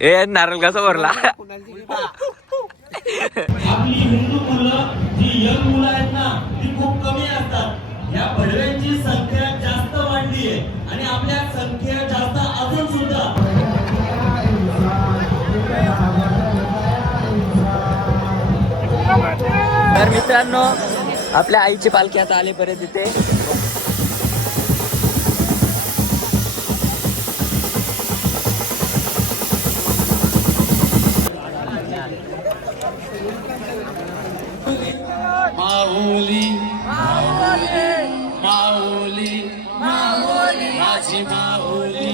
ए नारळ कसा भरला. आपली हिंदू मुलं जी यंग मुलं आहेत ना ती खूप कमी असतात. या भडव्यांची संख्या जास्त वाढली आहे आणि आपल्या संख्या जास्त अजून सुद्धा. तर मित्रांनो आपल्या आईची पालखी आता आलीपर्यंत इथे माऊली माऊली माऊली माऊली माझी माऊली.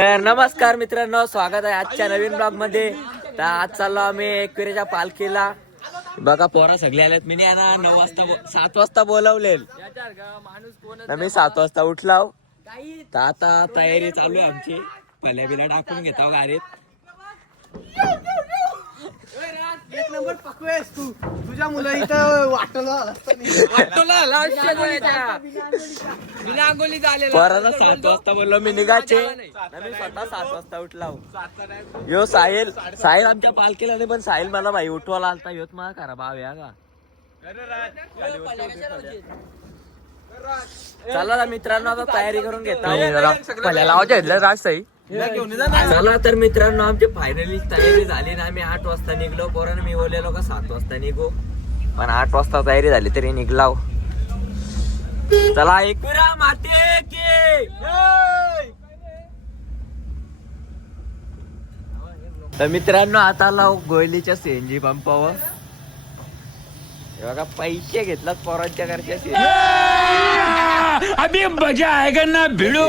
तर नमस्कार मित्रांनो, स्वागत आहे आजच्या नवीन ब्लॉग मध्ये. तर आज चाललो आम्ही एकविरेच्या पालखीला. बघा पोरं सगळे आलेत. मी ना 7 वाजता बोलावले. मी 7 वाजता उठलाव. तर आता तयारी चालू आहे आमची. फल्या बिला टाकून घेतो गाडीत. एक नंबर पकवेस तू. तुझ्या मुलं इथं वाटलं पोराला 7 वाजता बोललो मी निघायचे. मी स्वतः 7 वाजता उठलाव. यो साहिल आमच्या पालखीला नाही, पण साहिल मला भाई उठवायला आलता. योच मला खरा भाव या का. चला मित्रांनो आता तयारी करून घेता. चला तर मित्रांनो आमची फायनली तयारी झाली ना. आम्ही 8 वाजता निघलो. पोरानं मी बोललेलो का 7 वाजता निघू, पण 8 वाजता तयारी झाली तरी निघलाव. चला एकविरा माते की. तर मित्रांनो आता आलो गोयलीच्या सीएनजी पंपावर. बघा पैसे घेतलात पोरांच्या घरच्या अभी मजा आएगा ना भिडू.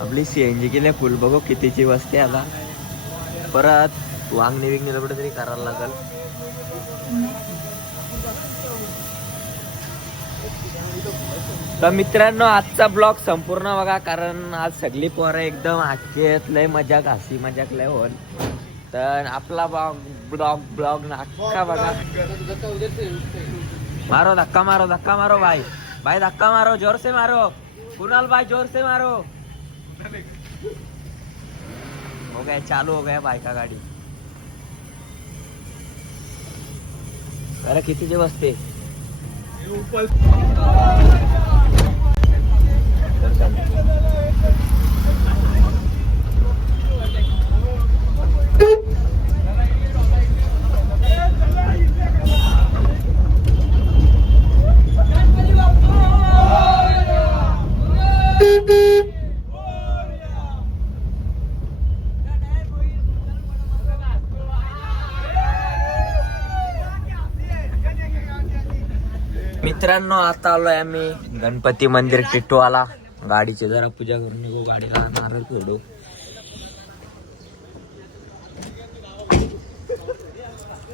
आपली सीएनजी केली फुल. बघू कितीची बसते आता. परत वांगणी विंगणीला कुठे तरी करायला लागल. तर मित्रांनो आजचा ब्लॉग संपूर्ण बघा, कारण आज सगळी पोरं एकदम हाकेत लय मजाक हसी मजाक लय होल. तर आपला ब्लॉग अख्खा बघा. मारो धक्का मारो भाई धक्का मारो, जोर से मारो कुणाल भाई, जोर से मारो. हो गया, चालू हो गया बाइक का गाड़ी. अरे कितीचे बसते. मित्रांनो आता आलोय आम्ही गणपती मंदिर टिटवाला. गाडीची जरा पूजा करून निघू. गाडीला नारळ फोडू.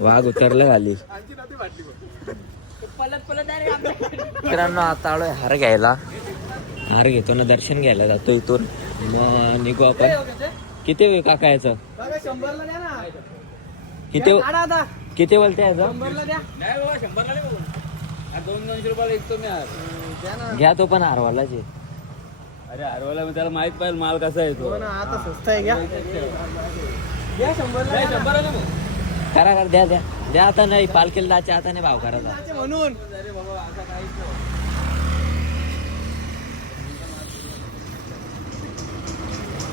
वाघ उतरलं खाली. मित्रांनो आता आलोय हार घ्यायला. हार घेतो ना, दर्शन घ्यायला जातो इथून. मग निघू आपण. किती वेळ काका याचं किती बोलते याचं. 200 रुपयाला एक तुम्ही हार घ्या तो पण हारवालाच आहे. अरे हारवाला मग त्याला माहित पाहिजे माल कसा आहे तो. आता स्वस्त आहे. घ्या 100 करा द्या आता नाही. पालखीला जायच्या आता नाही भाव करायचा म्हणून.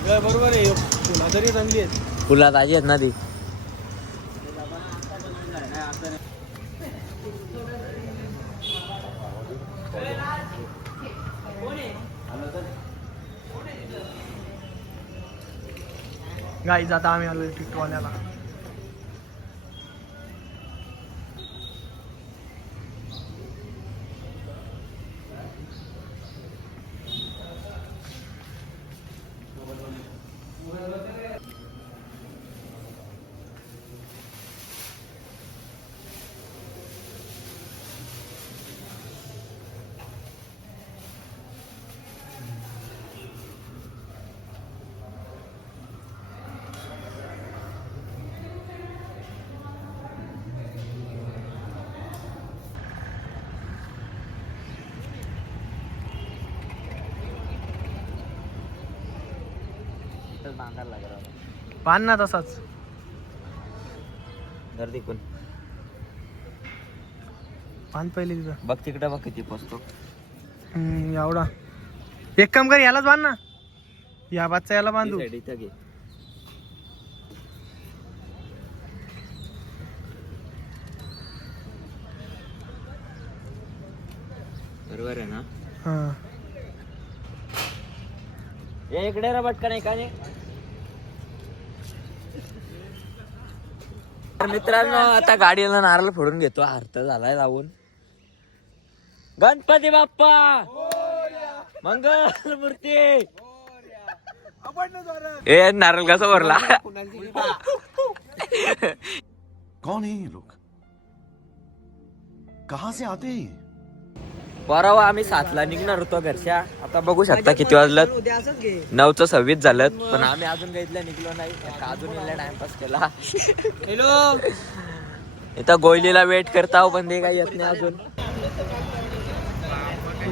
बरोबर आहे. फुला तरी चांगली आहेत. फुला ताजी आहेत ना ती. गाईज आता आम्ही आलो टिटवाल्याला. पान ना तसाच गर्दी कोण पान पहिले तिथं बघ तिकडे बघ किती पोचतो. एवढा एक काम कर यालाच बांध ना या बादचा याला बांधू. इथं घे. बरोबर आहे ना. हा ये इकडे रे पटकन आहे का नाही. तर मित्रांनो आता गाडीला नारळ फोडून घेतो. अर्थ झालाय जाऊन. गणपती बाप्पा मंगल मूर्ती. ए नारळ कसा भरला. कौन है ये लोग, कहां से आते हैं? परवा आम्ही 7ला निघणार होतो घरच्या. आता बघू शकता किती वाजलं. 9:26 झालं. पण आम्ही अजून काहीतलं निघलो नाही. अजून टाइमपास केला. हॅलो इथं गोयलीला वेट करता पण ते काही येत नाही अजून.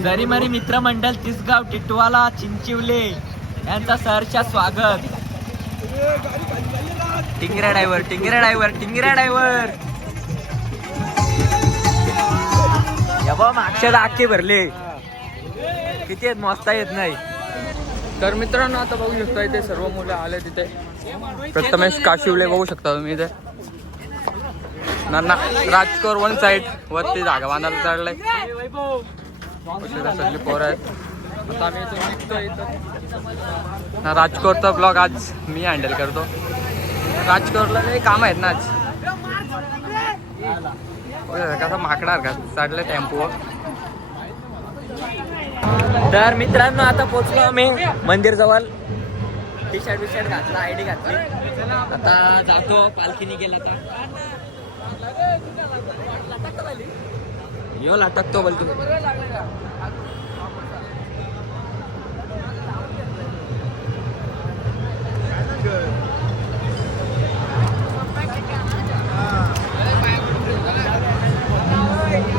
जरी मारी मित्रमंडळ तिसगाव टिटवाला चिंचिवले यांचा सहर्ष स्वागत. Tingra driver Tingra driver Tingra driver. या मागच्या आखे भरले किती आहेत मोजता येत नाही. तर मित्रांनो आता बघू शकता इथे सर्व मुलं आले. तिथे प्रथमेश काशिवले बघू शकता तुम्ही इथे. नाना राजकोर वन साइड वरती जागा बांधायला चढलाय. सगळी पोरं आहेत. आता आम्ही इथून निघतोय. इथं राजकोरचा ब्लॉग आज मी हँडल करतो. राजकोरला काही काम आहेत ना आज. कसा माकडार का चढले टेम्पो. तर मित्रांनो आता पोहोचलो आम्ही मंदिर जवळ. टी शर्ट घातला आयडी घातली. आता जातो पालखीने गेला. आता यो लटकतो बोलतो.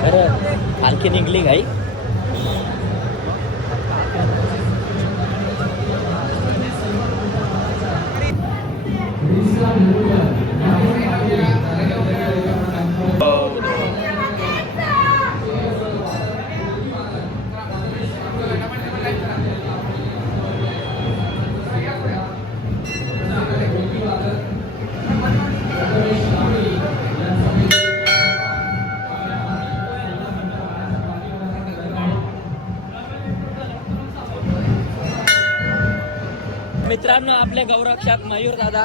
अरे पालखी निघली घाई. मित्रांनो आपले गौरक्षक मयूर दादा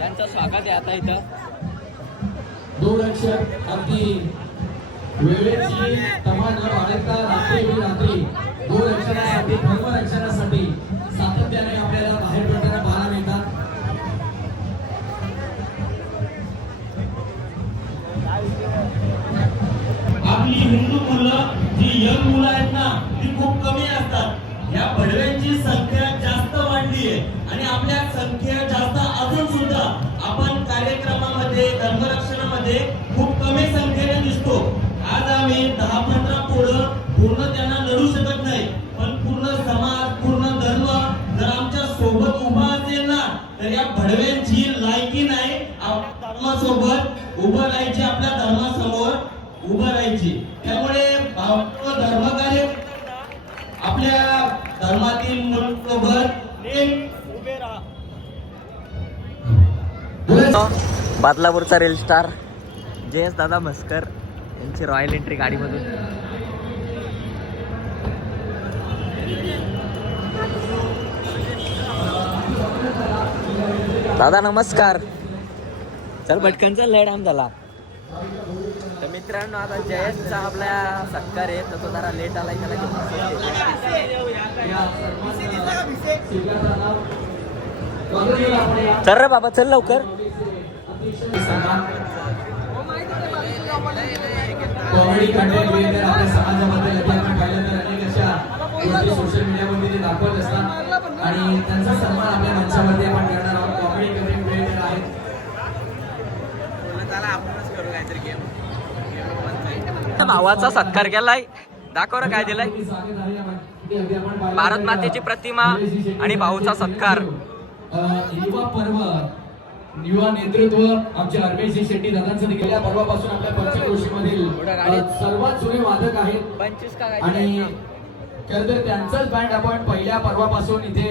यांचं स्वागत आहे आता इथं. गौरक्षक अगदी वेळेची तमा न बाळगता रात्री गौरक्षणासाठी धर्मरक्षणासाठी सातत्याने आपल्याला बाहेर पडताना पाहायला मिळतात. आपली हिंदू मुलं जी यंग मुलं आहेत ना ती खूप कमी असतात. या भडव्यांची संख्या जास्त वाढली आहे आणि आपल्या संख्या जास्त अजून सुद्धा आपण कार्यक्रमामध्ये धर्मरक्षणामध्ये खूप कमी संख्येने दिसतो. आज आम्ही 10-15 पोरं पूर्ण त्यांना लढू शकत नाही. पण पूर्ण समाज पूर्ण धर्म जर आमच्या सोबत उभा असेल ना तर या भडव्यांची लायकी नाही. आपल्या धर्मासोबत उभं राहायची. आपल्या धर्मासमोर उभं राहायची. त्यामुळे धर्मकार्य आपल्या धर्मातील मुलांसोबत उभे राहा. बदलापूरचा रेल स्टार जयेश दादा म्हस्कर यांची रॉयल एंट्री गाडीमधून. दादा नमस्कार. चल भटकन चल लय टाइम झाला. तर मित्रांनो आता जयेशचा आपल्या सत्कार आहे तर तो जरा लेट आलाय. त्याला चल रे बाबा चल लवकर. कॉमेडी कंटेंट क्रिएटर आपल्या समाजामध्ये आपण पाहिलं तर अनेक अशा गोष्टी सोशल मीडियावरती ते दाखवत असतात आणि त्यांचा सन्मान आपल्या मंचावरती आपण करणार आहोत. कॉमेडी कंटेंट क्रिएटर आहेत. भावाचा सत्कार केलाय. दाखव रे काय दिलाय. भारत मातेची प्रतिमा आणि भाऊचा सत्कार. युवा पर्व युवा नेतृत्व आमचे हरमेशजी शेट्टी दादांचं गेल्या पर्वापासून आपल्या पंचक्रोशी मधील सर्वात जुने वादक आहेत आणि खरं तर त्यांचाच बँड आपण पहिल्या पर्वापासून इथे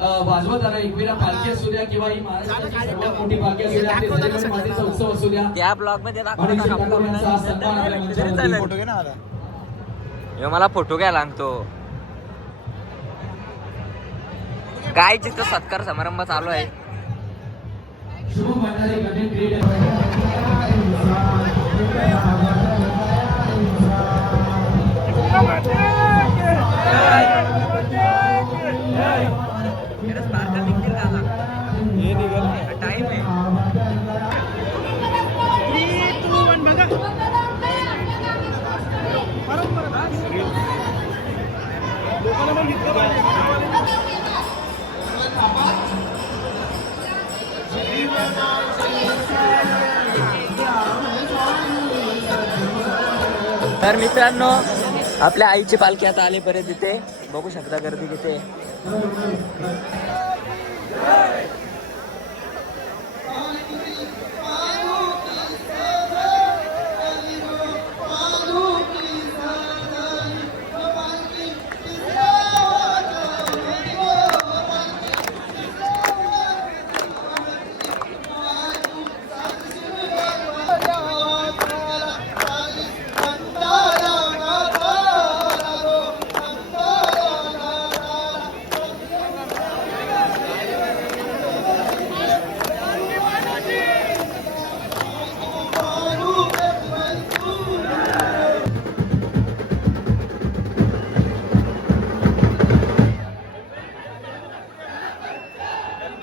वाजवत आला. एकविरा पालखी असू द्या किंवा ही महाराष्ट्राची सर्वात मोठी पालखी असू द्या, ते मातीचा उत्सव असू द्या, त्या ब्लॉग मध्ये अनेक ठाकूरांचा हा सन्मान आपल्या मंचावरती. ह्यो मला फोटो घ्यायला सांगतो. काय जिथं सत्कार समारंभ चालू आहे. शुभ भंडारी कंटेंट क्रिएटर टाइम आहे. तर मित्रांनो आपल्या आईची पालखी आता आलीपर्यंत इथे बघू शकता गर्दी किती.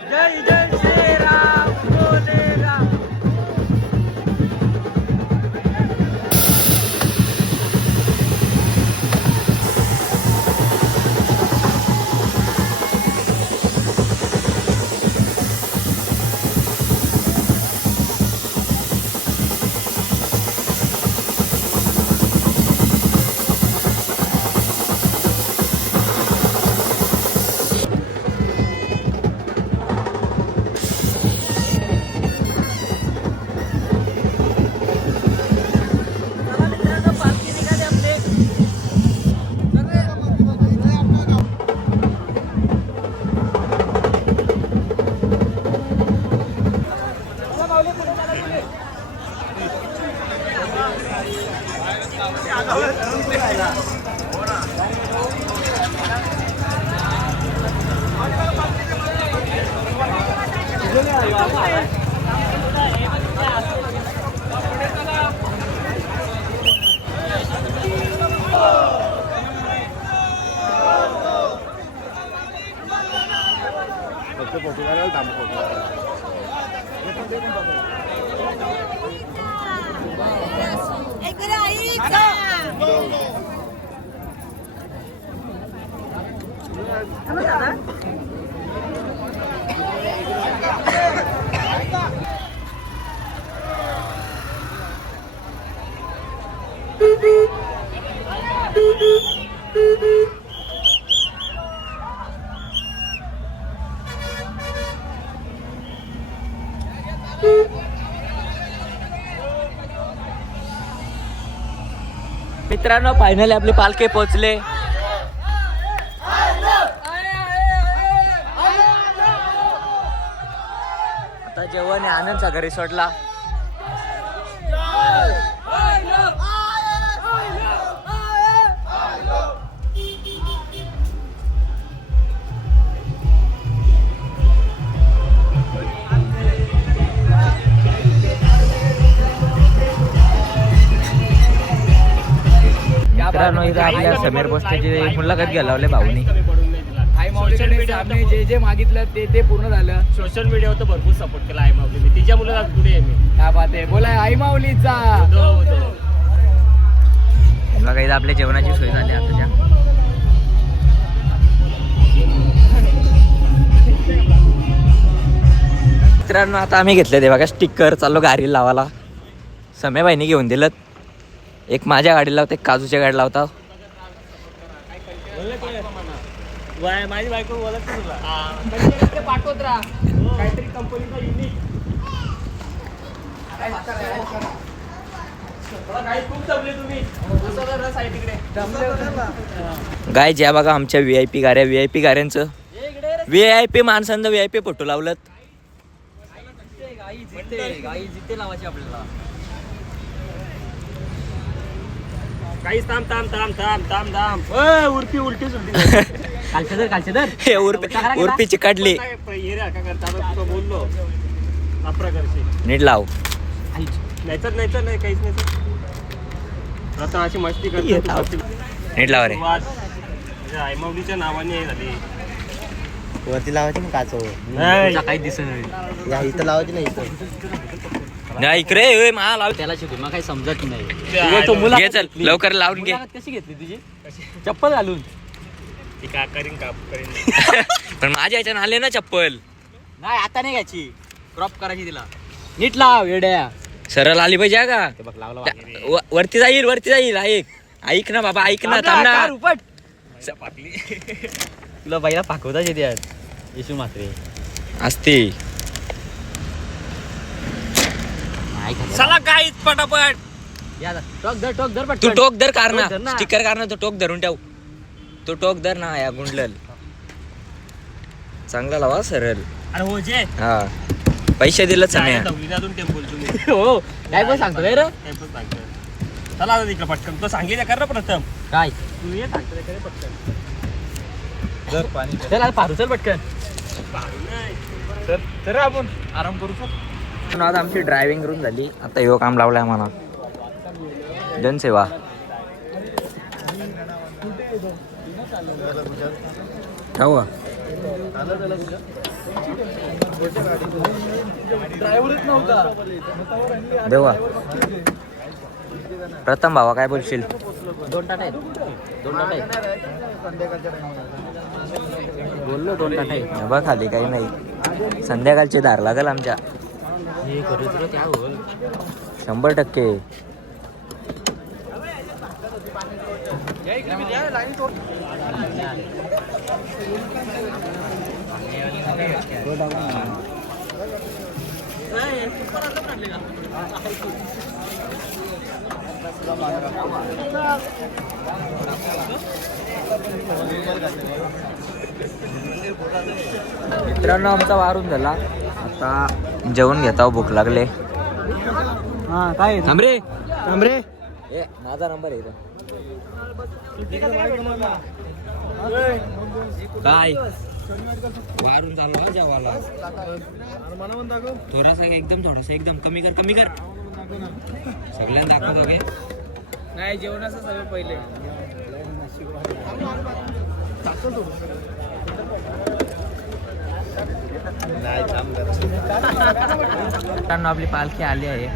जय जय श्रीराम बोले राम. मित्रांनो फायनली आपली पालखी पोहोचले. आता जेवण आनंदचा घरी सोडला. मित्रांनो इथं आपल्या समीर पोस्टेची मुलाखत घ्यायला भाऊनी. आई माऊलीकडे आम्ही जे जे मागितलं ते पूर्ण झालं. सोशल मीडियावर तर भरपूर सपोर्ट केला आई माऊली. तिच्या मुलाला पुढे आहे मी. काय बात आहे. बोला आई माऊलीचा. बघा इथं आपल्या जेवणाची सोय झाली आताच्या. मित्रांनो आता आम्ही घेतले ते बघा स्टिकर. चाललो गाडी लावायला. समेबाईने घेऊन दिलं. एक माझ्या गाडीला लावता, एक काजूच्या गाडीला लावता. माझी बायको बोलत तुला पाठवत राहा काहीतरी कंपनीचा युनिक काही खूप जमले तुम्ही साईड तिकडे गाय ज्या बघा आमच्या VIP गाड्या VIP गाड्यांचं VIP माणसांचं VIP फोटो लावलं. जिथे लावायची आपल्याला काहीच थांब उरती सुलटी कालचे दर हे उर्पीची काढली. बोललो अप्रकारची नीट लाव. नाही काहीच नाही आता अशी मस्ती करतो नीट लाव रे. आयमावलीच्या नावाने झाली वरती लावायची ना काचो काही दिसत नाही या इथं लावायची ना इथं नाही इकडे ए, मा लाव. त्याला शिकून मग काही समजत नाही घे चल लवकर लावून घे. कशी घेतली तुझी चप्पल घालून ती का करीन पण माझ्या ह्याच्यानं आले ना चप्पल. नाही आता नाही घ्यायची क्रॉप करायची तिला नीट लाव येड्या सरळ आली पाहिजे का ते बघ लावला वरती जाईल ऐक ना बाबा ऐक ना थांब ना. तुला बाईला पाकवता येते आज येशू मात्रे असते. चला काहीच पटापट या टोक धर तू पटकन. टोक धर कार टोक धर ना ना. स्टिकर कार ना तो टोक धरून ठेव. तो टोक धर ना या गुंडल चांगला लावा सरळ. अरे हो जे हा पैसे दिलं चांगल्या. दौलीतून टेम्पल तुम्ही हो काय पण सांगतो काय रे काय पण सांगतो चला आता तिकडे पटकन तो सांगितलं कर ना प्रथम काय तू ये सांगतो करे पटकन चल आता पारू चल पटकन तर आपण आराम करू सर. आता आमची ड्रायव्हिंग रूम झाली. आता ह्यो काम लावलाय आम्हाला जनसेवा. ठेवा देवा. प्रथम भावा काय बोलशील? दोन टाटा आहेत बोललो 2 टाटा आहे बघ खाली काही नाही. संध्याकाळची धार लागेल आमच्या हे करू तुला काय बोल 100%. मित्रांनो आमचा वारून झाला. आता जेवण घेता भूक लागले. काय थांब रे रे ए माझा नंबर आहे इथं. काय वारून चालू हा जेवायला. थोडासा एकदम कमी कर सगळ्यांना दाखवतो गे. नाही जेवणाचं सगळं पहिले आपली पालखी आली आहे.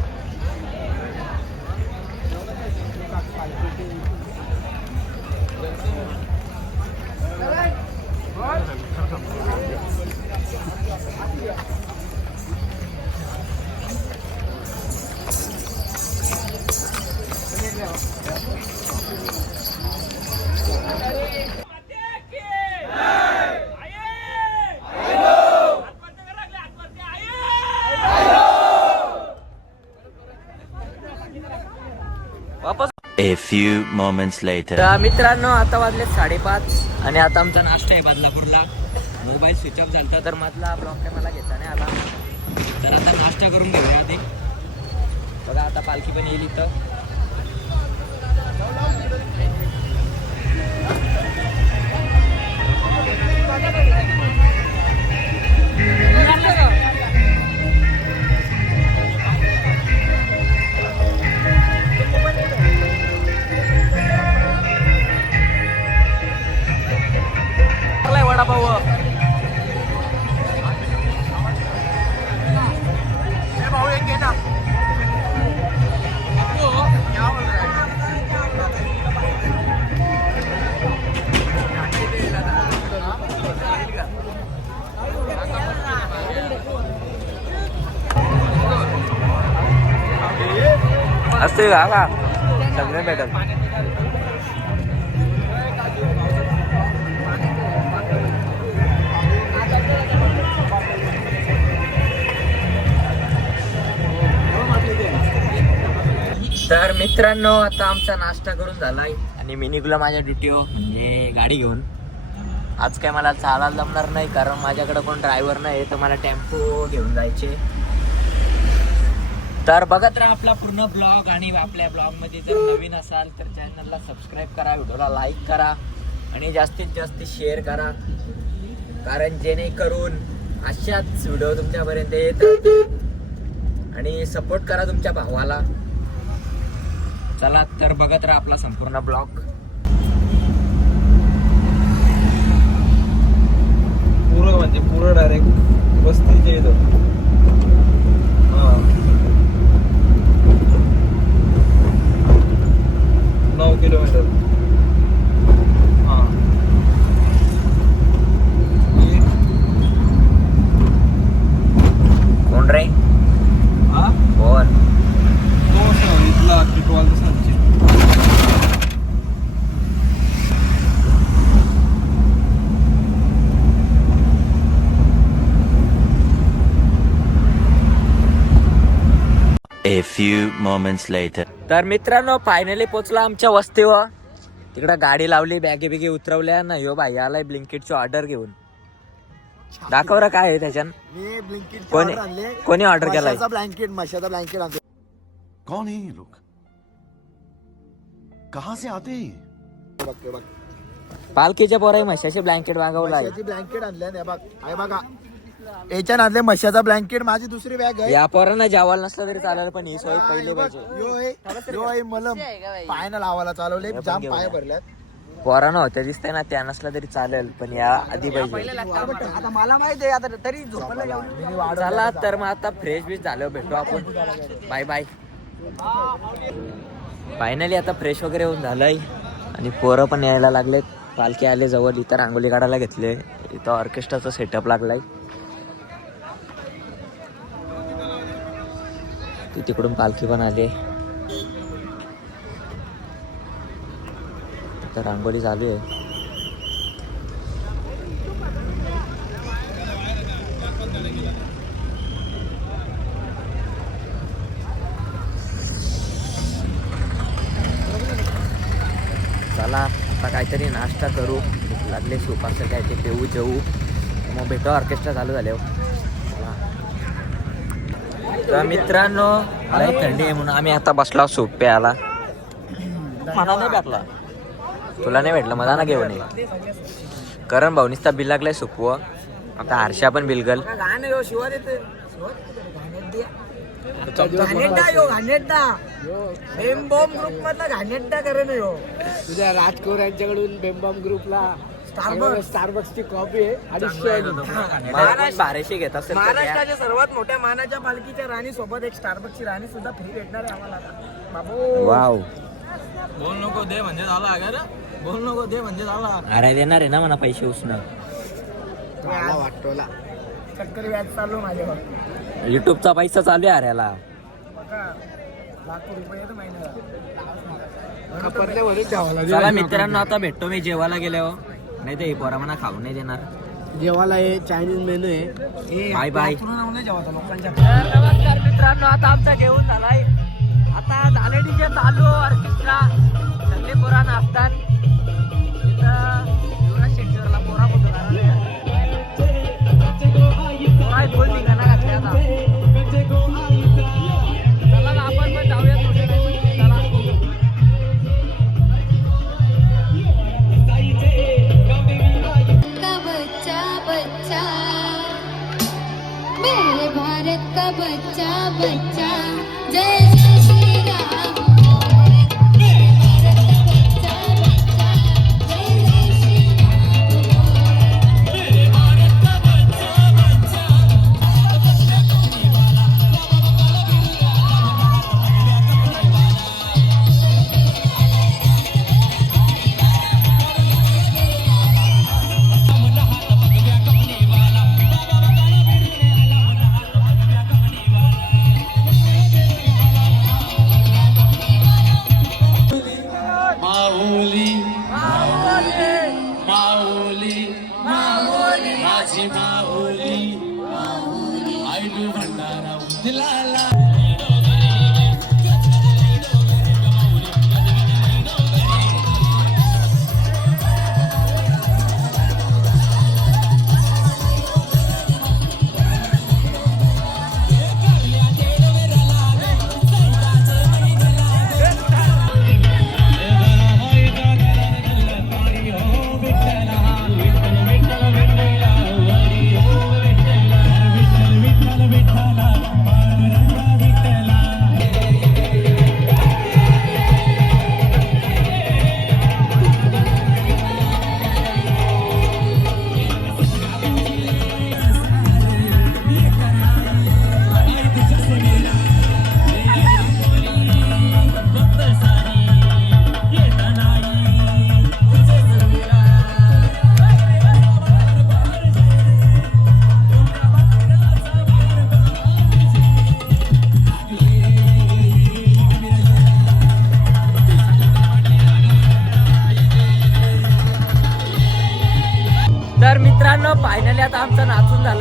A few moments later. तर मित्रांनो आता वाजले 5:30 आणि आता आमचा नाश्ता आहे बदलापूरला. मोबाईल स्विच ऑफ झाला तर मधला ब्लॉक काय मला घेता नाही आला. तर आता नाश्ता करून घेऊया आधी. बघा आता पालखी पण येईल इथं. असते का सगळे भेटत. मित्रांनो आता आमचा नाश्ता करून झालाय आणि मी निघलो माझ्या ड्युटीवर म्हणजे गाडी घेऊन. आज काय मला चालायला जमणार नाही कारण माझ्याकडे कोण ड्रायव्हर नाही तर मला टेम्पो घेऊन जायचे. तर बघत राहा आपला पूर्ण ब्लॉग आणि आपल्या ब्लॉगमध्ये जर नवीन असाल तर चॅनलला सबस्क्राईब करा, व्हिडिओला लाईक करा आणि जास्तीत जास्त शेअर करा कारण जेणेकरून अशाच व्हिडिओ तुमच्यापर्यंत येत राहतील आणि सपोर्ट करा तुमच्या भावाला. चला तर बघत राहा आपला संपूर्ण ब्लॉग. पुरं म्हणजे पुरं डायरेक्ट वस्तीच्या इथं. 9 किलोमीटर. कोण रे? कोण? इथला टिटवाल सांगते. A few moments later. तर मित्रांनो फायनली पोचला आमच्या वस्तीवर. तिकडं गाडी लावली, बॅगे बिगे उतरवल्या ना. ह्यो भाई आलाय ब्लिंकिटची ऑर्डर घेऊन. दाखव रे काय आहे त्याच्यान. मी ब्लिंकिट कोणी ऑर्डर केलाय? ब्लँकेट मशाचा ब्लँकेट आणतो. कौन है ये लोग? कहाँ से आते हैं? बघ बघ पालखीच्या पोराई म्हशाचे ब्लँकेट मागवलाय. मशाची ब्लँकेट आणल्या ना. बघ आहे बघा याच्यात आणले मशाचा ब्लँकेट. माझी दुसरी बॅग आहे. या पोरांना जेवायला नसलं तरी चालेल पण ही सोय पहिली पाहिजे. यो आहे मलम पायानं लावायला चालवले. जाम पाय भरल्यात. पोरानं होत्या दिसतंय ना त्या नसला तरी चालेल पण या आधी पाहिजे. आता मला माहिती आहे आता तरी झोपायला जाऊन चला तर मग आता फ्रेश बीश झालो भेटू आपण. Bye bye. फायनली आता फ्रेश वगैरे होऊन झालंय आणि पोरं पण यायला लागले. पालखी आले जवळ. इथं रांगोली काढायला घेतले. इथं ऑर्केस्ट्राचा सेटअप लागलाय. तिकडून पालखी पण आली. तर रांगोली चालू आहे. चला आता काहीतरी नाश्ता करू. भूक लागले. सूप असं काय ते पेऊ जेवू मग भेटू ऑर्केस्ट्रा चालू झाल्यावर. तर मित्रांनो लय थंडी आहे म्हणून आम्ही आता बसला सूप प्यायला. मला नाही भेटला. तुला नाही भेटलं मला ना घेऊन ये. करण भाऊ नुसता बिल लागलाय सुपव. आता हर्षा पण बिलगल. तुझ्या राजकोर यांच्याकडून बेमबॉम ग्रुपला स्टारबक्सची कॉपी आहे 250. बाराशे घेत असेल तर घ्या. महाराष्ट्राच्या सर्वात मोठ्या मानाच्या पालखीच्या राणी सोबत एक स्टारबक्सची राणी सुद्धा फ्री भेटणार आहे आम्हाला. बाबू वाव. बोल नको दे म्हणजे झाला. अगर बोल नको दे म्हणजे झाला. अरे देणार आहे ना मला पैसे उसणं. वाटतोला चक्कर व्याज चालू माझ्यावर. युट्यूबचा पैसा चालू आहे अरेला. लाखो रुपये येतो महिन्याला. चला मित्रांनो आता भेटतो मी जेवायला गेल्यावर. नाही ते पोरा म्हणा खाऊ नाही देणार. जेवायला हे चायनीज मेनू आहे. Bye bye. लोकांच्या नमस्कार मित्रांनो आता आमचा जेवण झालाय. आता झाले डीजे चालू ऑर्केस्ट्रा. सगळे पोरा नाचतात. इथं युवराज शेट्टीवरला पोरा कुठून पोरा बोल निघाला घातले आता. चला ना आपण पण जाऊया थोडे. चला का बच्चा बच्चा मेरे भारत का बच्चा बच्चा जय जय श्री राम. मेरे भारत का बच्चा बच्चा जय जय श्री राम. मेरे भारत का बच्चा बच्चा.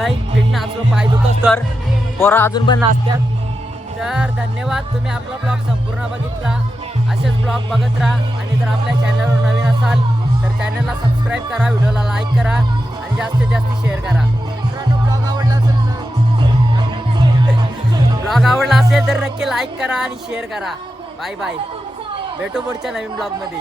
झालाय फिट नाचलो पाय दुखत तर पोरं अजून पण नाचतात. तर धन्यवाद, तुम्ही आपला ब्लॉग संपूर्ण बघितला. असेच ब्लॉग बघत राहा आणि जर आपल्या चॅनलवर नवीन असाल तर चॅनलला सबस्क्राईब करा, व्हिडिओला लाईक करा आणि जास्तीत जास्त शेअर करा. मित्रांनो ब्लॉग आवडला असेल तर नक्की लाईक करा आणि शेअर करा. बाय बाय, भेटू पुढच्या नवीन ब्लॉग मध्ये.